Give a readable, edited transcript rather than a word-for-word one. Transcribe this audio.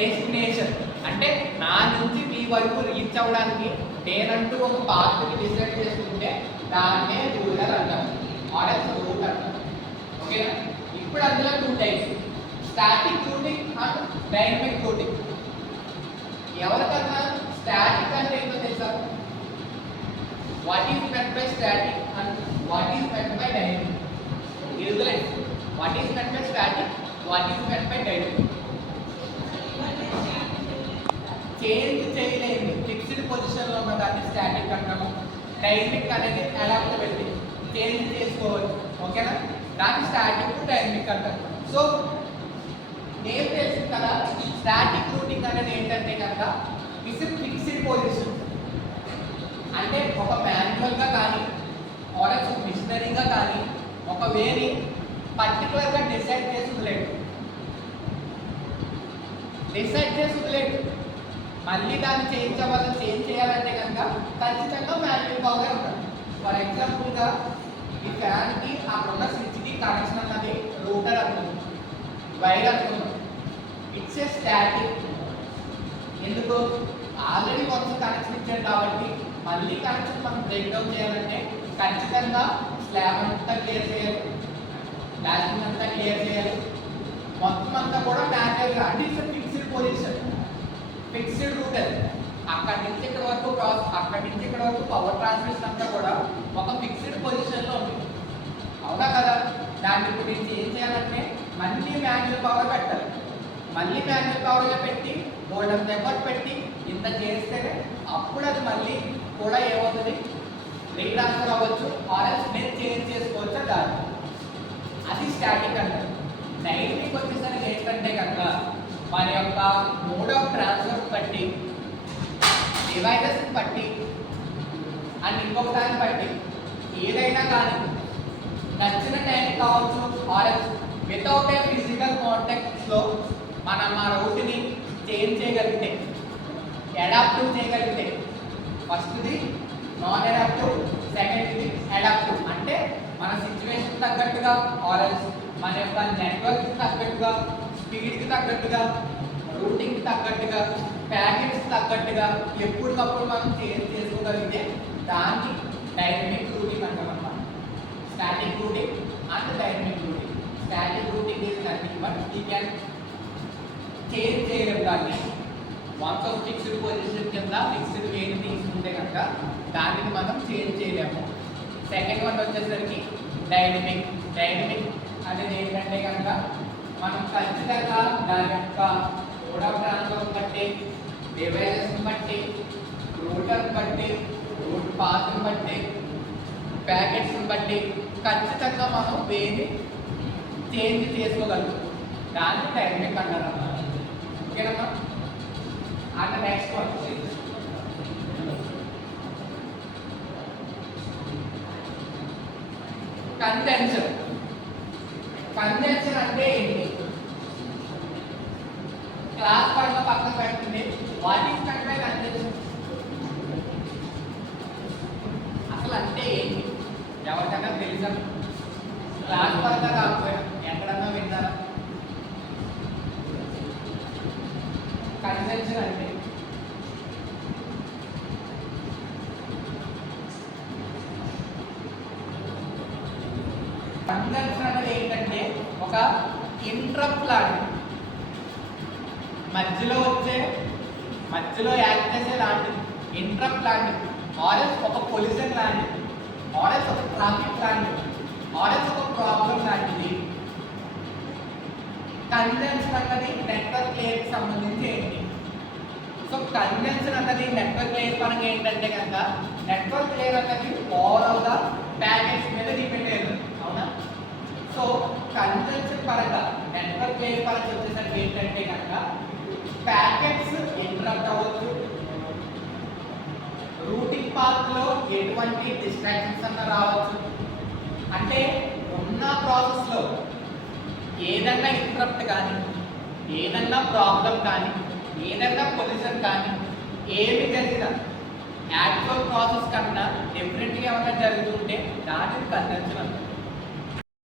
Destination అంటే నా నుంచి మీ వరకు రీచ్ అవ్వడానికి నేనంటూ ఒక పాత్ని డిసైడ్ చేసుకుంటే దాన్నే రూటర్ అంటాం ఆర్ఎస్ రూట్ అంటాం. ఓకేనా? ఇప్పుడు అందులో 2 types, static routing and dynamic routing. ఎవరికన్నా స్టాటిక్ అంటే ఏంటో తెలుసా? What is meant by static and what is meant by dynamic? ఇరుదలేదు. What is meant by static, what is meant by dynamic? Change చేయలేని ఫిక్స్డ్ పొజిషన్ లో ఉన్న దాన్ని static అంటాము. డైనమిక్ అనేది అడాప్టబిలిటీ, చేంజ్ చేసుకోవచ్చు. ఓకేనా? దాన్ని స్టాటిక్ డైనమిక్ అంటారు. సో నేను తెలిసింది కదా, స్టాటిక్ రూటింగ్ అనేది ఏంటంటే కనుక ఫిక్స్డ్ పొజిషన్ అంటే ఒక మాన్యువల్గా కానీ ఆర్ఎస్ మిషనరీగా కానీ ఒక వేని పర్టికులర్గా డిసైడ్ చేసి వదిలేడు, మళ్ళీ దాన్ని చేంజ్ చేయాలంటే కనుక ఖచ్చితంగా మాన్యువల్ పవర్ ఉంటుంది. ఫర్ ఎగ్జాంపుల్గా ఈ ఫ్యాన్కి అక్కడున్న స్విచ్కి కనెక్షన్ అన్నది రూటర్ అనుకుంది, వైర్ అనుకుంది. It's a static. ఎందుకు? ఆల్రెడీ కొంచెం కనెక్షన్ ఇచ్చాడు కాబట్టి మళ్ళీ కనెక్షన్ మనం బ్రేక్ డౌన్ చేయాలంటే ఖచ్చితంగా స్లాబ్ అంతా క్లియర్ చేయాలి, డాషింగ్ అంతా క్లియర్ చేయాలి, మొత్తం అంతా కూడా మ్యాన్యువల్గా. అంటే it's fixed position, fixed router. అక్కడి నుంచి ఇక్కడ వరకు పవర్ ట్రాన్స్మిషన్ అంతా కూడా ఒక ఫిక్స్డ్ పొజిషన్లో ఉంది. అవునా కదా? దాన్ని ఇప్పుడు నేను ఏం చేయాలంటే మళ్ళీ మాన్యువల్ పవర్ పెట్టాలి. మళ్ళీ మాన్యువల్ పవర్గా పెట్టి గోల్డెన్ ఎఫర్ట్ పెట్టి ఇంత చేస్తేనే అప్పుడు అది మళ్ళీ కూడా ఏమవుతుంది, రీట్రాన్స్ఫర్ అవ్వచ్చు, ఆర్ఎల్స్ నేను చేంజ్ చేసుకోవచ్చు దాన్ని. అది స్టాటిక్ అంటారు. డైనమిక్ వచ్చేసరికి ఏంటంటే కనుక మన యొక్క మోడ్ ఆఫ్ ట్రాన్స్ఫర్ బట్టి, డివైజెస్ బట్టి అండ్ ఇంకొక దాన్ని బట్టి ఏదైనా కానీ నచ్చిన టైం కావచ్చు ఆర్ఎల్స్ వితౌట్ ఏ ఫిజికల్ కాంటాక్ట్స్లో మనం ఆ రూట్ని చేంజ్ చేయగలిగితే, అడాప్టివ్ చేయగలిగితే, ఫస్ట్ది నాన్ అడాప్టివ్, సెకండ్ది అడాప్టివ్. అంటే మన సిచ్యువేషన్ తగ్గట్టుగా ఆర్ఎల్స్ మన యొక్క నెట్వర్క్కి తగ్గట్టుగా, స్పీడ్కి తగ్గట్టుగా, రూటింగ్కి తగ్గట్టుగా, ప్యాకెట్స్కి తగ్గట్టుగా ఎప్పటికప్పుడు మనం చేంజ్ చేసుకోగలిగితే దాన్ని డైనమిక్ రూటింగ్ అంటాం అన్నమాట. Static routing and dynamic routing. Static routing is nothing but we can change చేయలేము దాన్ని. వన్స్ ఆఫ్ ఫిక్స్డ్ పొజిషన్ కింద ఫిక్స్డ్ వేని తీసుకుంటే కనుక దానిని మనం చేంజ్ చేయలేము. సెకండ్ వన్ వచ్చేసరికి డైనమిక్. డైనమిక్ అనేది ఏంటంటే కనుక మనం ఖచ్చితంగా దాని యొక్క మోడ్ ఆఫ్ ట్రాన్స్ఫర్ బట్టి, డివైజెస్ని బట్టి, రూటర్ని బట్టి, రూట్ పాత్ని బట్టి, ప్యాకెట్స్ని బట్టి ఖచ్చితంగా మనం వేని చేంజ్ చేసుకోగలుగుతాం. దాన్ని డైనమిక్ అంటారు. ఓకేనమ్మా? And next one condenser. Condenser అంటే ఏంటి? క్లాస్ పరంగా పక్కన పెట్టండి. What is meant by condenser? అసలు అంటే ఏంటి? ఎవరికైనా తెలుసా? క్లాస్ పరంగా కాకపోయినా ఎక్కడన్నా విన్నారా? కండెన్సర్ అంటే కండెన్సర్ అనేది ఏంటంటే ఒక ఇంటరప్ట్ లాంటిది, మధ్యలో యాక్ట్ చేసే లాంటిది, ఇంటరప్ట్ లాంటిది, ఆర్ఎల్స్ ఒక పొల్యూషన్ లాంటిది, ఆర్ఎల్స్ ఒక ట్రాఫిక్ లాంటిది, ఆర్ఎల్స్ ఒక ప్రాబ్లం లాంటిది. కండెన్సర్ అన్నది నెట్వర్క్ లేయర్కి సంబంధించి ఏంటి? సో కండెన్సర్ అన్నది నెట్వర్క్ లేయర్ పరంగా ఏంటంటే కనుక నెట్వర్క్ లేయర్ అన్నది ఓవరాల్గా ప్యాకెట్స్ మీద డిపెండ్ అయ్యింది. అవునా? సో కండెన్సర్ పరంగా నెట్వర్క్ లేయర్ పరంగా వచ్చేసరికి ఏంటంటే కనుక ప్యాకెట్స్ ఇంటరప్ట్ అవ్వచ్చు, రూటింగ్ పాత్లో ఎటువంటి డిస్ట్రాక్షన్స్ అన్న రావచ్చు. అంటే ఉన్న ప్రాసెస్లో ఏదన్నా ఇంటరప్ట్ కానీ, ఏదన్నా ప్రాబ్లం కానీ, ఏదన్నా పొల్యూషన్ కానీ ఏమి జరిగినా యాక్చువల్ ప్రాసెస్ కన్నా డిఫరెంట్గా ఏమైనా జరుగుతుంటే దాన్ని కండెన్సర్ అంటారు.